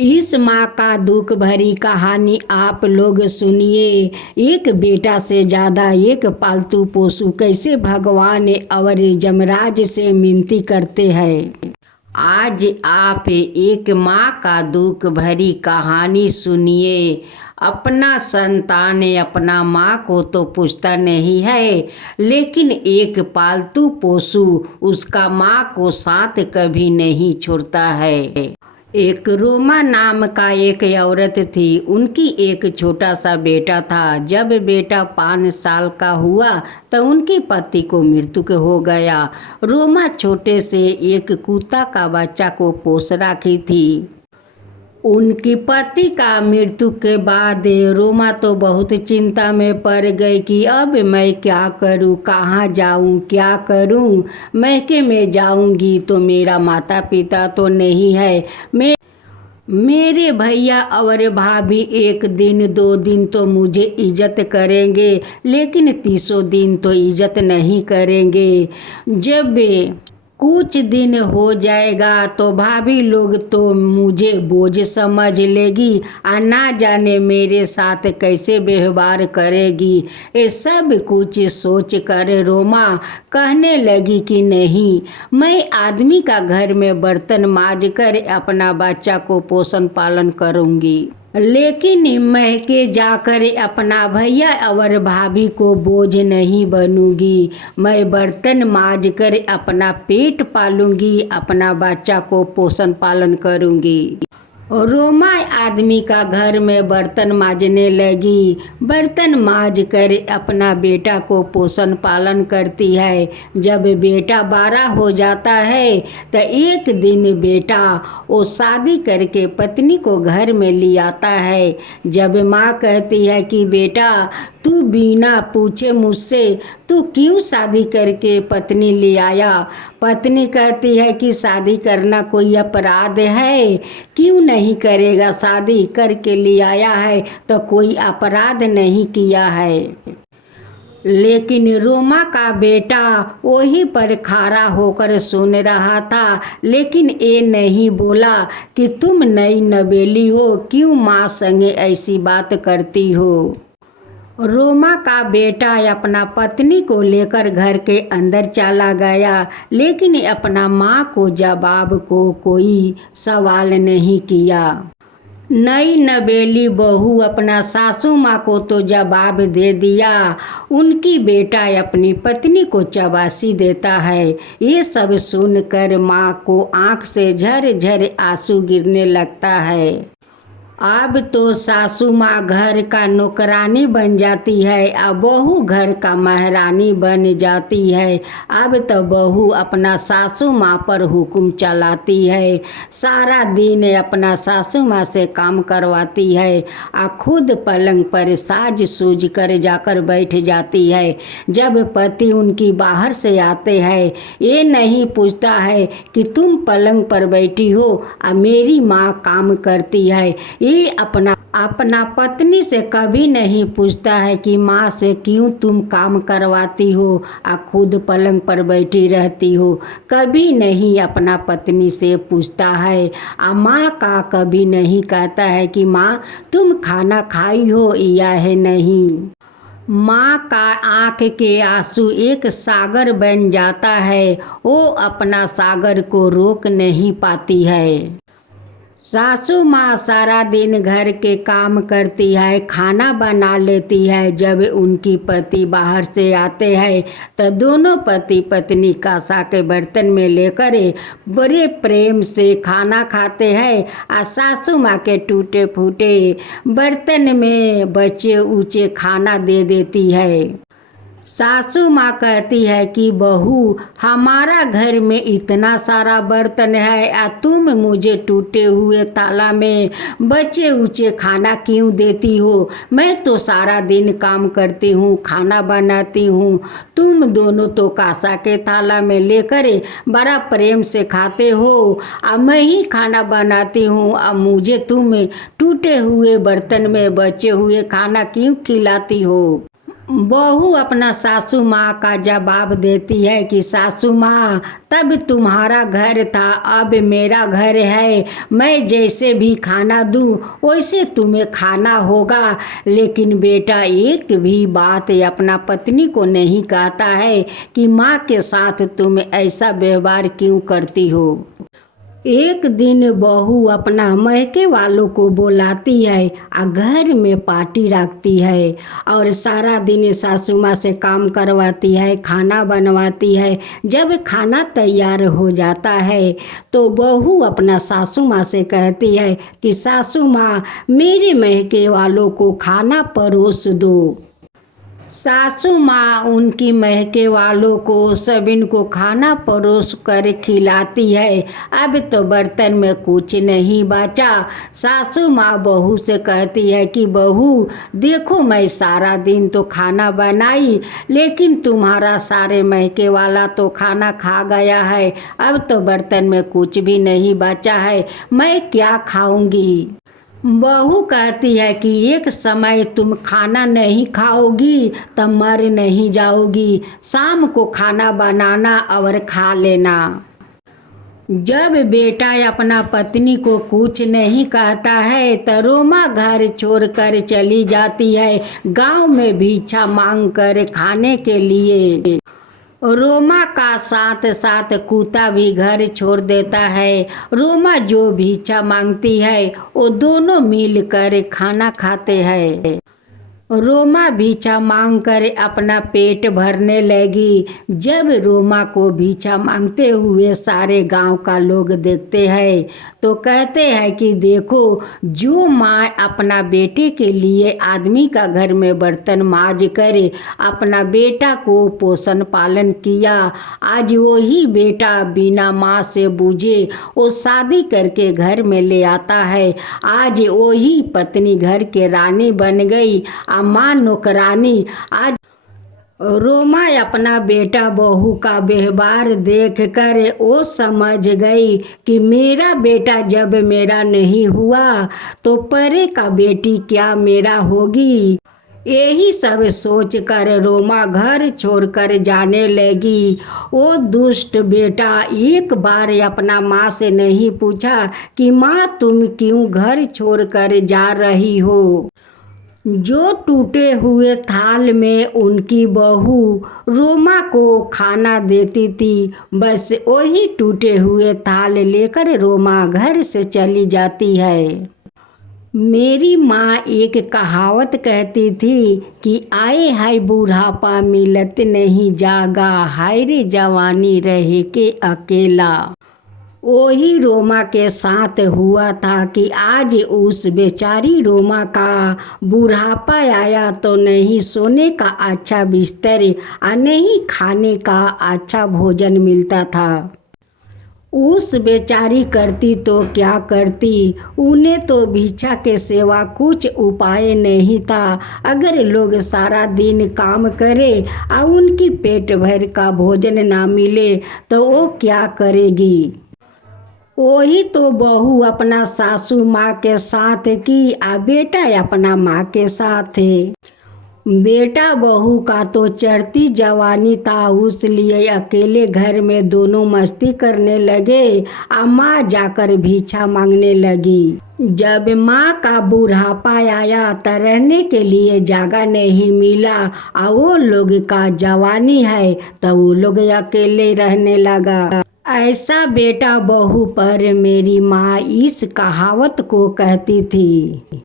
इस माँ का दुख भरी कहानी आप लोग सुनिए। एक बेटा से ज़्यादा एक पालतू पशु कैसे भगवान और यमराज से मिनती करते हैं। आज आप एक माँ का दुख भरी कहानी सुनिए। अपना संतान अपना माँ को तो पूछता नहीं है, लेकिन एक पालतू पशु उसका माँ को साथ कभी नहीं छोड़ता है। एक रोमा नाम का एक औरत थी। उनकी एक छोटा सा बेटा था। जब बेटा 5 साल का हुआ तो उनके पति को मृत्यु हो गया। रोमा छोटे से एक कुत्ता का बच्चा को पोस रखी थी। उनकी पति का मृत्यु के बाद रोमा तो बहुत चिंता में पड़ गई कि अब मैं क्या करूं, कहाँ जाऊं, क्या करूं। मैके में जाऊंगी तो मेरा माता पिता तो नहीं है, मेरे भैया और भाभी 1 दिन 2 दिन तो मुझे इज्जत करेंगे, लेकिन 30 दिन तो इज्जत नहीं करेंगे। जब कुछ दिन हो जाएगा तो भाभी लोग तो मुझे बोझ समझ लेगी और ना जाने मेरे साथ कैसे व्यवहार करेगी। ये सब कुछ सोच कर रोमा कहने लगी कि नहीं, मैं आदमी का घर में बर्तन मांज कर अपना बच्चा को पोषण पालन करूँगी, लेकिन मैके जाकर अपना भैया और भाभी को बोझ नहीं बनूंगी। मैं बर्तन मांज कर अपना पेट पालूंगी, अपना बच्चा को पोषण पालन करूंगी। रोमा आदमी का घर में बर्तन मांजने लगी। बर्तन मांज कर अपना बेटा को पोषण पालन करती है। जब बेटा 12 हो जाता है तो एक दिन बेटा वो शादी करके पत्नी को घर में ले आता है। जब माँ कहती है कि बेटा तू बिना पूछे मुझसे तू क्यों शादी करके पत्नी ले आया। पत्नी कहती है कि शादी करना कोई अपराध है, क्यों नहीं करेगा, शादी करके ले आया है तो कोई अपराध नहीं किया है। लेकिन रोमा का बेटा वहीं पर खड़ा होकर सुन रहा था, लेकिन ये नहीं बोला कि तुम नई नवेली हो, क्यों माँ संगे ऐसी बात करती हो। रोमा का बेटा अपना पत्नी को लेकर घर के अंदर चला गया, लेकिन अपना माँ को जवाब को कोई सवाल नहीं किया। नई नवेली बहू अपना सासू माँ को तो जवाब दे दिया। उनकी बेटा अपनी पत्नी को शाबाशी देता है। ये सब सुनकर माँ को आँख से झरझर आंसू गिरने लगता है। अब तो सासू माँ घर का नौकरानी बन जाती है, अब बहू घर का महारानी बन जाती है। अब तो बहू अपना सासू माँ पर हुक्म चलाती है, सारा दिन अपना सासू माँ से काम करवाती है और खुद पलंग पर साज सूझ कर जाकर बैठ जाती है। जब पति उनकी बाहर से आते हैं, ये नहीं पूछता है कि तुम पलंग पर बैठी हो और मेरी माँ काम करती है। ये अपना पत्नी से कभी नहीं पूछता है कि माँ से क्यों तुम काम करवाती हो और खुद पलंग पर बैठी रहती हो। कभी नहीं अपना पत्नी से पूछता है। और माँ का कभी नहीं कहता है कि माँ तुम खाना खाई हो या है नहीं। माँ का आँख के आंसू एक सागर बन जाता है, वो अपना सागर को रोक नहीं पाती है। सासू माँ सारा दिन घर के काम करती है, खाना बना लेती है। जब उनकी पति बाहर से आते हैं तो दोनों पति पत्नी कांसा के बर्तन में लेकर बड़े प्रेम से खाना खाते हैं और सासू माँ के टूटे फूटे बर्तन में बचे ऊँचे खाना दे देती है। सासू माँ कहती है कि बहू हमारा घर में इतना सारा बर्तन है और तुम मुझे टूटे हुए ताला में बचे ऊँचे खाना क्यों देती हो। मैं तो सारा दिन काम करती हूँ, खाना बनाती हूँ, तुम दोनों तो कांसा के थाला में लेकर बड़ा प्रेम से खाते हो और मैं ही खाना बनाती हूँ और मुझे तुम टूटे हुए बर्तन में बचे हुए खाना क्यों खिलाती हो। बहू अपना सासू माँ का जवाब देती है कि सासू माँ, तब तुम्हारा घर था, अब मेरा घर है। मैं जैसे भी खाना दूँ वैसे तुम्हें खाना होगा। लेकिन बेटा एक भी बात अपना पत्नी को नहीं कहता है कि माँ के साथ तुम ऐसा व्यवहार क्यों करती हो। एक दिन बहू अपना मैके वालों को बुलाती है और घर में पार्टी रखती है और सारा दिन सासू माँ से काम करवाती है, खाना बनवाती है। जब खाना तैयार हो जाता है तो बहू अपना सासू माँ से कहती है कि सासू माँ, मेरे मैके वालों को खाना परोस दो। सासू माँ उनकी मैके वालों को सबिन को खाना परोस कर खिलाती है। अब तो बर्तन में कुछ नहीं बचा। सासू माँ बहू से कहती है कि बहू देखो, मैं सारा दिन तो खाना बनाई, लेकिन तुम्हारा सारे मैके वाला तो खाना खा गया है। अब तो बर्तन में कुछ भी नहीं बचा है, मैं क्या खाऊंगी। बहू कहती है कि एक समय तुम खाना नहीं खाओगी तब मर नहीं जाओगी। शाम को खाना बनाना और खा लेना। जब बेटा अपना पत्नी को कुछ नहीं कहता है तो रोमा घर छोड़कर चली जाती है गांव में भिक्षा मांग कर खाने के लिए। रोमा का साथ साथ कुत्ता भी घर छोड़ देता है। रोमा जो भिक्षा मांगती है वो दोनों मिलकर खाना खाते हैं। रोमा भिक्षा मांग कर अपना पेट भरने लगी। जब रोमा को भिक्षा मांगते हुए सारे गांव का लोग देखते हैं तो कहते हैं कि देखो, जो माँ अपना बेटे के लिए आदमी का घर में बर्तन माज कर अपना बेटा को पोषण पालन किया, आज वही बेटा बिना माँ से बूझे वो शादी करके घर में ले आता है। आज वही पत्नी घर के रानी बन गई, माँ नौकरानी। आज रोमा अपना बेटा बहू का व्यवहार देखकर वो समझ गई कि मेरा बेटा जब मेरा नहीं हुआ तो परे का बेटी क्या मेरा होगी। यही सब सोचकर रोमा घर छोड़कर जाने लगी। वो दुष्ट बेटा एक बार अपना माँ से नहीं पूछा कि माँ तुम क्यों घर छोड़कर जा रही हो। जो टूटे हुए थाल में उनकी बहू रोमा को खाना देती थी, बस वही टूटे हुए थाल लेकर रोमा घर से चली जाती है। मेरी माँ एक कहावत कहती थी कि आए हाय बूढ़ापा मिलत नहीं जागा, हाय रे जवानी रहे के अकेला। वही रोमा के साथ हुआ था कि आज उस बेचारी रोमा का बुढ़ापा आया तो नहीं सोने का अच्छा बिस्तर और नहीं खाने का अच्छा भोजन मिलता था। उस बेचारी करती तो क्या करती, उन्हें तो भिक्षा के सिवा कुछ उपाय नहीं था। अगर लोग सारा दिन काम करे और उनकी पेट भर का भोजन ना मिले तो वो क्या करेगी। वही तो बहू अपना सासू माँ के साथ की और बेटा अपना माँ के साथ है। बेटा बहू का तो चढ़ती जवानी था, उसलिए अकेले घर में दोनों मस्ती करने लगे और माँ जाकर भिक्षा मांगने लगी। जब माँ का बुढ़ापा आया तो रहने के लिए जगह नहीं मिला और वो लोग का जवानी है तो वो लोग अकेले रहने लगा। ऐसा बेटा बहू पर मेरी माँ इस कहावत को कहती थी।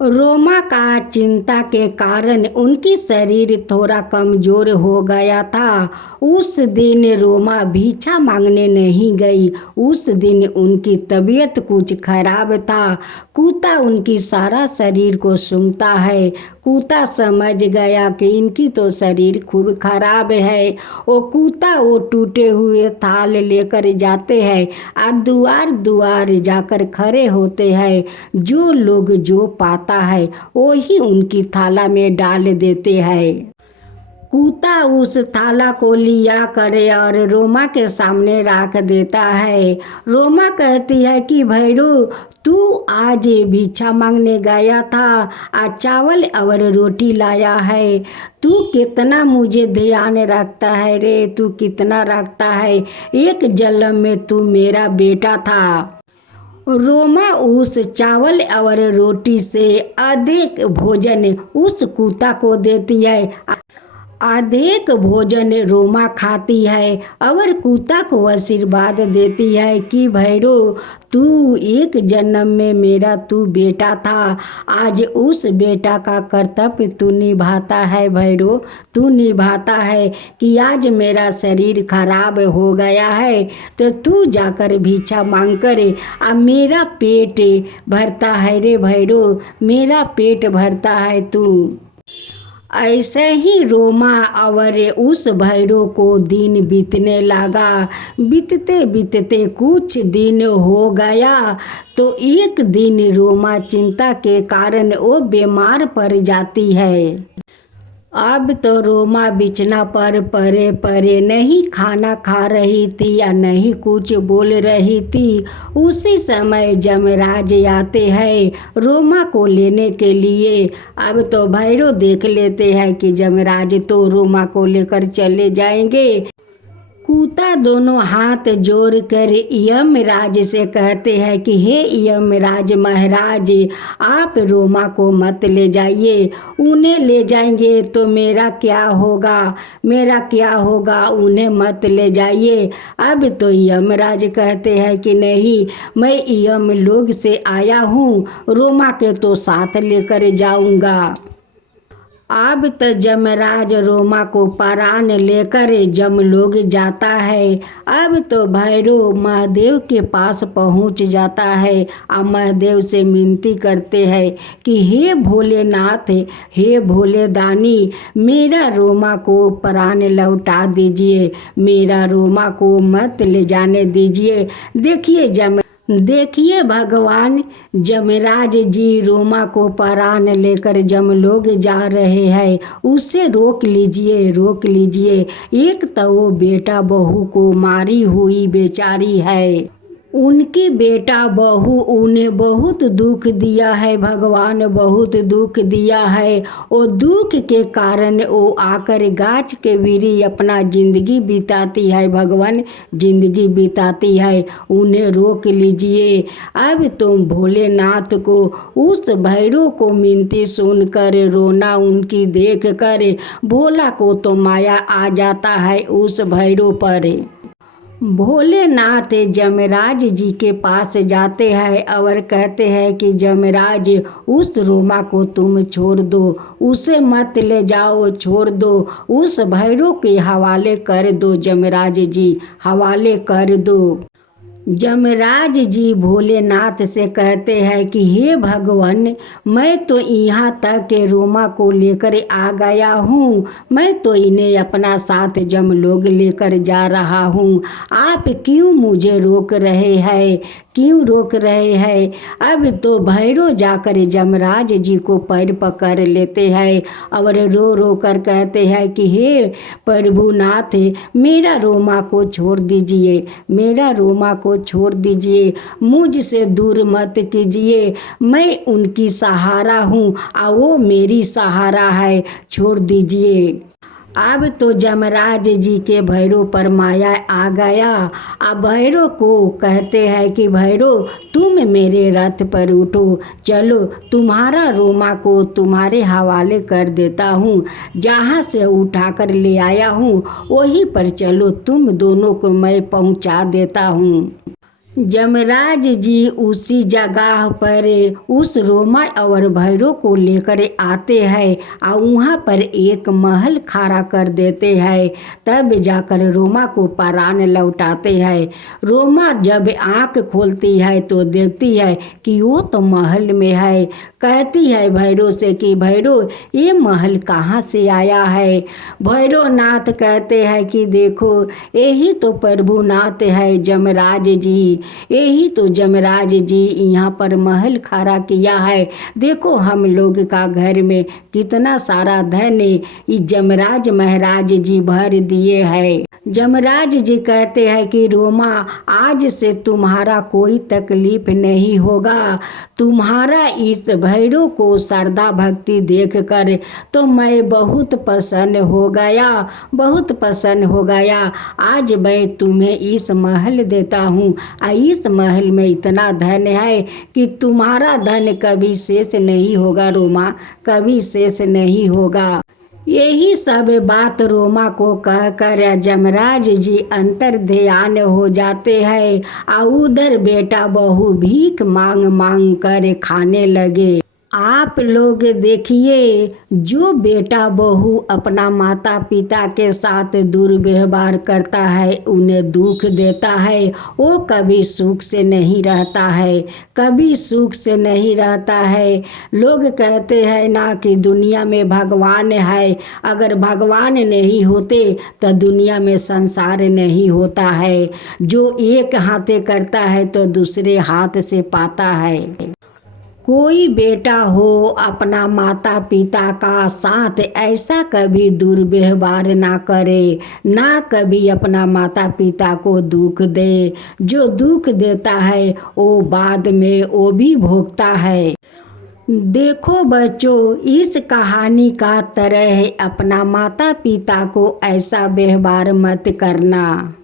रोमा का चिंता के कारण उनकी शरीर थोड़ा कमजोर हो गया था। उस दिन रोमा भिक्षा मांगने नहीं गई। उस दिन उनकी तबीयत कुछ खराब था। कुत्ता उनकी सारा शरीर को सूंघता है। कुत्ता समझ गया कि इनकी तो शरीर खूब खराब है। वो कुत्ता वो टूटे हुए थाल लेकर जाते हैं और दुआर दुआर जाकर खड़े होते हैं। जो लोग जो पाता है वही उनकी थाला में डाल देते हैं। कूता उस थाला को लिया करे और रोमा के सामने रख देता है। रोमा कहती है कि भैरू, तू आज भिक्षा मांगने गया था, आज चावल और रोटी लाया है। तू कितना मुझे ध्यान रखता है रे, तू कितना रखता है। एक जन्म में तू मेरा बेटा था। रोमा उस चावल और रोटी से अधिक भोजन उस कुत्ता को देती है। अधिक भोजन रोमा खाती है और कुत्ता को आशीर्वाद देती है कि भैरो, तू एक जन्म में मेरा तू बेटा था, आज उस बेटा का कर्तव्य तू निभाता है भैरो। तू निभाता है कि आज मेरा शरीर खराब हो गया है तो तू जाकर भिक्षा मांग कर अब मेरा पेट भरता है रे भैरो, मेरा पेट भरता है तू। ऐसे ही रोमा और उस भैरो को दिन बीतने लगा। बीतते बीतते कुछ दिन हो गया तो एक दिन रोमा चिंता के कारण वो बीमार पड़ जाती है। अब तो रोमा बिछना पर परे परे नहीं खाना खा रही थी या नहीं कुछ बोल रही थी। उसी समय जमराज आते हैं रोमा को लेने के लिए। अब तो भैरो देख लेते हैं कि जमराज तो रोमा को लेकर चले जाएंगे। कूता दोनों हाथ जोड़कर यमराज से कहते हैं कि हे यमराज महाराज, आप रोमा को मत ले जाइए। उन्हें ले जाएंगे तो मेरा क्या होगा, मेरा क्या होगा, उन्हें मत ले जाइए। अब तो यमराज कहते हैं कि नहीं, मैं यम लोग से आया हूँ, रोमा के तो साथ लेकर जाऊँगा। अब तो जमराज रोमा को प्राण लेकर जमलोक जाता है। अब तो भैरो महादेव के पास पहुंच जाता है और महादेव से विनती करते हैं कि हे भोलेनाथ, हे भोले दानी, मेरा रोमा को प्राण लौटा दीजिए, मेरा रोमा को मत ले जाने दीजिए। देखिए भगवान जमराज जी रोमा को प्राण लेकर जमलोक जा रहे हैं, उसे रोक लीजिए, रोक लीजिए। एक तो वो बेटा बहू को मारी हुई बेचारी है, उनकी बेटा बहू उन्हें बहुत दुख दिया है, भगवान बहुत दुख दिया है। वो दुख के कारण वो आकर गाछ के भीरी अपना जिंदगी बिताती है, भगवान जिंदगी बिताती है, उन्हें रोक लीजिए। अब तुम भोलेनाथ को उस भैरो को मिनती सुनकर रोना उनकी देख कर भोला को तो माया आ जाता है उस भैरो पर। भोलेनाथ जमराज जी के पास जाते हैं और कहते हैं कि जमराज, उस रोमा को तुम छोड़ दो, उसे मत ले जाओ, छोड़ दो, उस भैरो के हवाले कर दो, जमराज जी हवाले कर दो। जमराज जी भोलेनाथ से कहते हैं कि हे भगवान, मैं तो यहाँ तक के रोमा को लेकर आ गया हूँ, मैं तो इन्हें अपना साथ जमलोक लेकर जा रहा हूँ, आप क्यों मुझे रोक रहे हैं, क्यों रोक रहे हैं। अब तो भैरो जाकर जमराज जी को पैर पकड़ लेते हैं और रो रो कर कहते हैं कि हे प्रभुनाथ, मेरा रोमा को छोड़ दीजिए, मेरा रोमा को छोड़ दीजिए, मुझसे दूर मत कीजिए, मैं उनकी सहारा हूँ और वो मेरी सहारा है, छोड़ दीजिए। अब तो जमराज जी के भैरो पर माया आ गया। अब भैरो को कहते हैं कि भैरो, तुम मेरे रथ पर उठो, चलो तुम्हारा रोमा को तुम्हारे हवाले कर देता हूँ, जहाँ से उठाकर ले आया हूँ वहीं पर चलो, तुम दोनों को मैं पहुँचा देता हूँ। जमराज जी उसी जगह पर उस रोमा और भैरो को लेकर आते हैं और वहाँ पर एक महल खड़ा कर देते हैं, तब जाकर रोमा को प्राण लौटाते हैं। रोमा जब आँख खोलती है तो देखती है कि वो तो महल में है। कहती है भैरो से कि भैरो, ये महल कहाँ से आया है। भैरोनाथ कहते हैं कि देखो, यही तो प्रभुनाथ है जमराज जी, यही तो जमराज जी यहाँ पर महल खड़ा किया है। देखो हम लोग का घर में कितना सारा धन ये जमराज महाराज जी भर दिए है। जमराज जी कहते हैं कि रोमा, आज से तुम्हारा कोई तकलीफ नहीं होगा। तुम्हारा इस भैरव को श्रद्धा भक्ति देखकर तो मैं बहुत प्रसन्न हो गया, बहुत प्रसन्न हो गया। आज मैं तुम्हें इस महल देता हूँ। इस महल में इतना धन है कि तुम्हारा धन कभी शेष नहीं होगा रोमा, कभी शेष नहीं होगा। यही सब बात रोमा को कहकर जमराज जी अंतर ध्यान हो जाते हैं और उधर बेटा बहू भीख मांग मांग कर खाने लगे। आप लोग देखिए, जो बेटा बहू अपना माता पिता के साथ दुर्व्यवहार करता है, उन्हें दुख देता है, वो कभी सुख से नहीं रहता है, कभी सुख से नहीं रहता है। लोग कहते हैं ना कि दुनिया में भगवान है, अगर भगवान नहीं होते तो दुनिया में संसार नहीं होता है। जो एक हाथे करता है तो दूसरे हाथ से पाता है। कोई बेटा हो अपना माता पिता का साथ ऐसा कभी दुर्व्यवहार ना करे, ना कभी अपना माता पिता को दुख दे। जो दुख देता है वो बाद में वो भी भोगता है। देखो बच्चों, इस कहानी का तरह अपना माता पिता को ऐसा व्यवहार मत करना।